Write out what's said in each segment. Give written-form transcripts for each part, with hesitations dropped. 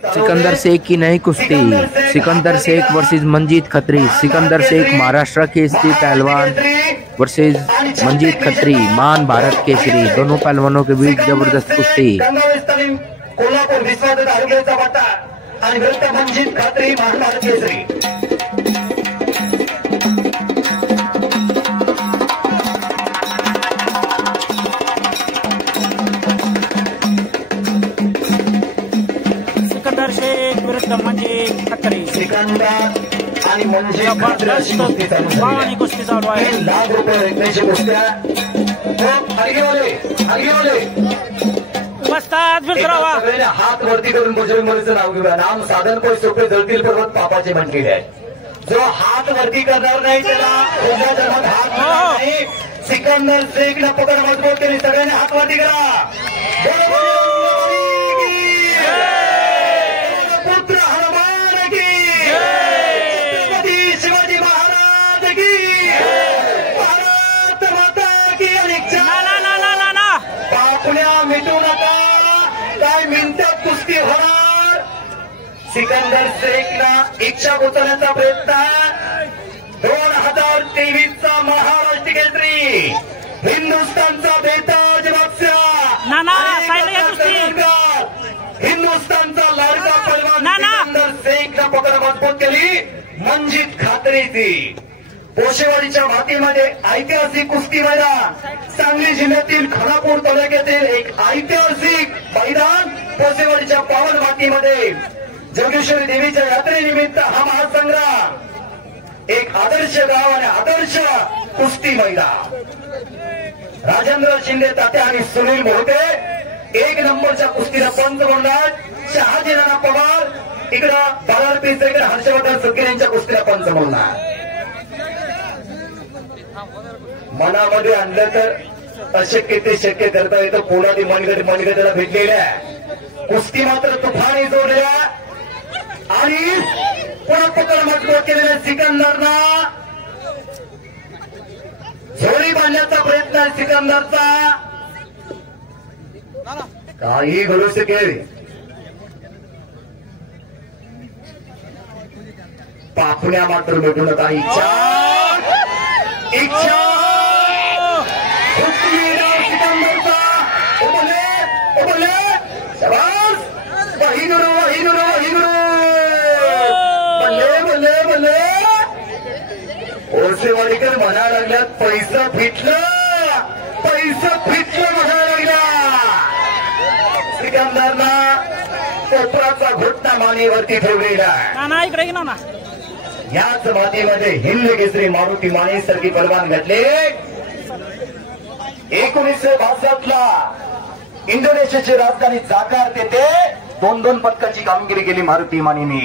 सिकंदर शेख की नई कुश्ती, सिकंदर शेख वर्सेस मंजीत खत्री। सिकंदर शेख महाराष्ट्र केसरी पहलवान वर्सेस मंजीत खत्री मान भारत केसरी। दोनों पहलवानों के बीच जबरदस्त कुश्ती। कोल्हापूर विश्वास आरोग्याचा वाटा आणि विरुद्ध मंजीत खत्री मान भारत केसरी। सिकंदर शेख विरुद्ध मंजीत खत्री। सिकंदर आणि मंजीत खत्री पावनी कुस्ती चालू आहे। लाख रुपये रकमेची कुस्त्या हरिओले वस्ताद फिरतरावा हात वरती करून बजरंग बलीचं नाव घेऊया। नाम साधन कोण सोपे जळतील पर्वत पापाचे म्हणलेले आहे। जो हात वरती करणार नाही त्याला उद्या जन्मात हात नाही। सिकंदर शेखला पकड मजबूत केली, सगळ्यांनी हात वरती करा। पुत्र हनुमान की छत्रपती शिवाजी महाराज की भारत माता की अनेक पापुण्या मिटू नका। काय मिनिटात कुस्ती होणार। सिकंदर शेखला इच्छा गुंतवण्याचा प्रयत्न 2023 चा महाराष्ट्र केसरी हिंदुस्थानचा बेताज बादशाह हिंदुस्थानचा लाडका पहलवान सिकंदर शेखला पकड मजबूत केली मंजीत खात्रीची। पोशेवाडीच्या मातीमध्ये ऐतिहासिक कुस्ती मैदान, सांगली जिल्ह्यातील खानापूर तालुक्यातील एक ऐतिहासिक मैदान पोशेवाडीच्या पावन मातीमध्ये जोगेश्वरी देवीच्या यात्रेनिमित्त हा महासंग्राम, एक आदर्श गाव आणि आदर्श कुस्ती मैदान। राजेंद्र शिंदे तात्या आणि सुनील मोहिते एक नंबरच्या कुस्तीला पंच म्हणणार। शहाजी राणा पवार इकडं बालारपी इकडे हर्षवर्धन सुकेर यांच्या कुस्तीला पंच म्हणणार। मनामध्ये आणलं तर अशक्य ते शक्य करता येतं। पोलादी मनगटाला भेटलेल्या कुस्ती मात्र तुफानी जोडल्या आणि पुन्हा पकड मजबूत केलेल्या सिकंदरना झोळी बांधण्याचा प्रयत्न आहे सिकंदरचा। काही घडू शकेल। पापुण्या मात्र भेटू नका। इच्छा सिकंदरचा उबले शाबास वही गुरु बल्ले ओरसेवाडीकर म्हणायला लागल्यात पैसा फिटलं म्हणायला लागला। सिकंदरना कोपराचा घोटणा मानेवरती ठेवलेला इकडे गेलो ना। याच मातीमध्ये हिंद केसरी मारुती माने सारखी पहलवान घडले। 1962 ला इंडोनेशियाची राजधानी जाकार्ता येथे 2-2 पदकाची कामगिरी केली मारुती मानेनी।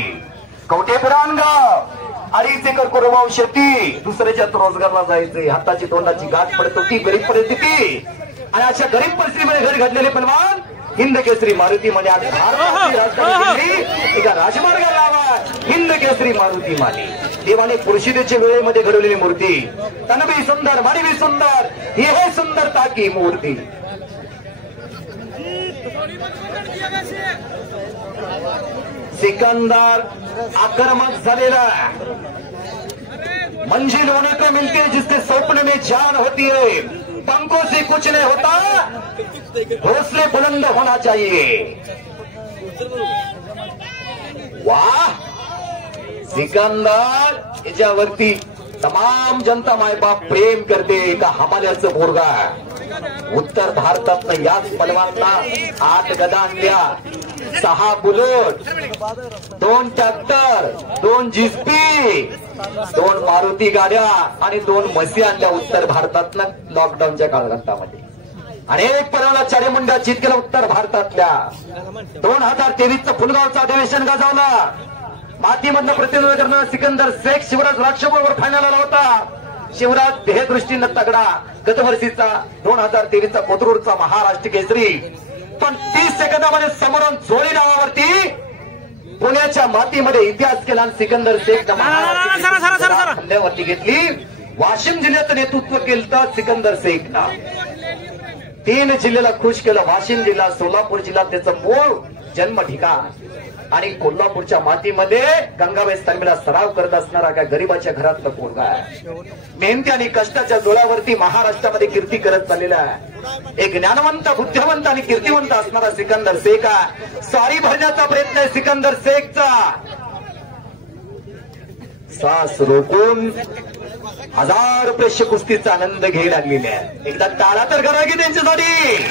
कवटेपुराणगाव 2.5 एकर कोरडवाहू शेती, दुसऱ्याच्या रोजगारला जायचे, हाताची तोंडाची गाठ पडत होती, गरीब परिस्थिती आणि अशा गरीब परिस्थितीमध्ये घर घडलेले पहलवान हिंद केसरी मारुती माने आज भारताची राजधानी एका राजमार्गाला हिंद केसरी मारुती माने। देवाने पुरुषितेच्या वेळेमध्ये घडवलेली मूर्ती, तनबी सुंदर मानवी सुंदर ही है सुंदरता की मूर्ती। सिकंदर आक्रमक झालेला। मंजिल होने को मिलती है जिसके स्वप्न में जान होती है, पंखों से कुछ नहीं होता, हौसले बुलंद होना चाहिए। वाह सिकंदर याच्यावरती तमाम जनता मायबाप प्रेम करते का हमाल्याचं पोरगा। उत्तर भारतात याच पहलवानला 8 गदा आणल्या, 6 बुलेट, 2 ट्रॅक्टर, 2 जिस्पी, 2 मारुती गाड्या आणि 2 म्हशी आणल्या उत्तर भारतातनं लॉकडाऊनच्या काळखंडामध्ये। अनेक पराला चारेमुंड्या चित केला उत्तर भारतातल्या। 2023चं फुलगावचं अधिवेशन गाजवला। मातीमधनं प्रतिनिधित्व करणारा सिकंदर शेख शिवराज राक्षबरोबर फायनल आला होता। शिवराज देहदृष्टीनं तगडा, गतवर्षीचा 2023चा कोथरूडचा महाराष्ट्र केसरी, पण 30 सेकंदामध्ये समोरून झोळी नावावरती पुण्याच्या मातीमध्ये इतिहास केला। सिकंदर शेख खांद्यावरती घेतली। वाशिम जिल्ह्याचं नेतृत्व केलं सिकंदर शेखना। 3 जिल्ह्याला खुश केलं। वाशिम जिल्हा, सोलापूर जिल्हा त्याचं मूळ जन्म ठिकाण। आणि कोल्हापूरच्या मातीमध्ये गंगाबाई तालमीला सराव करत असणारा काय गरीबाच्या घरातलं पोरगा आहे. मेहनती आणि कष्टाच्या जोरावरती महाराष्ट्रामध्ये कीर्ती करत चाललेला आहे. एक ज्ञानवंत, बुद्धिवंत आणि कीर्तिवंत असणारा सिकंदर शेख आहे. स्वारी भरण्याचा प्रयत्न आहे सिकंदर शेखचा. श्वास रोखून 1000 प्रेक्षक कुस्तीचा आनंद घ्यायला लागलेले आहे. एकदा टाळा तर करा की त्यांच्यासाठी.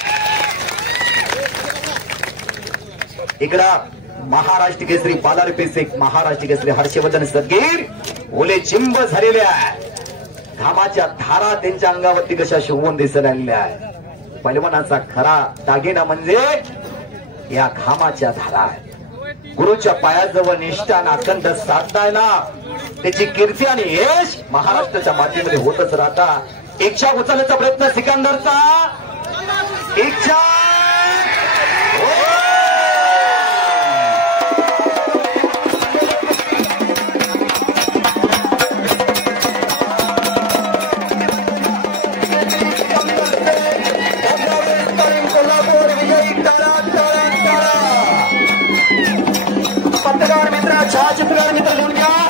इकडं महाराष्ट्र केसरी बालारपी शेख, महाराष्ट्र केसरी हर्षवर्धन सदगीर ओले चिंब झालेले आहे. घामाच्या धारा त्यांच्या अंगावरती कशा शोभून दिसत आलेल्या आहे. पैलवानाचा खरा दागिना म्हणजे या घामाच्या धारा आहे. गुरुच्या पायाजवळ निष्ठा आणि अखंड साधना ना, त्याची कीर्ती आणि यश महाराष्ट्राच्या मातीमध्ये होतच राहता. इच्छा उचलण्याचा प्रयत्न सिकंदरचा. इच्छा पत्रकार मित्र, छायाचित्रकार मित्र घेऊन घ्या.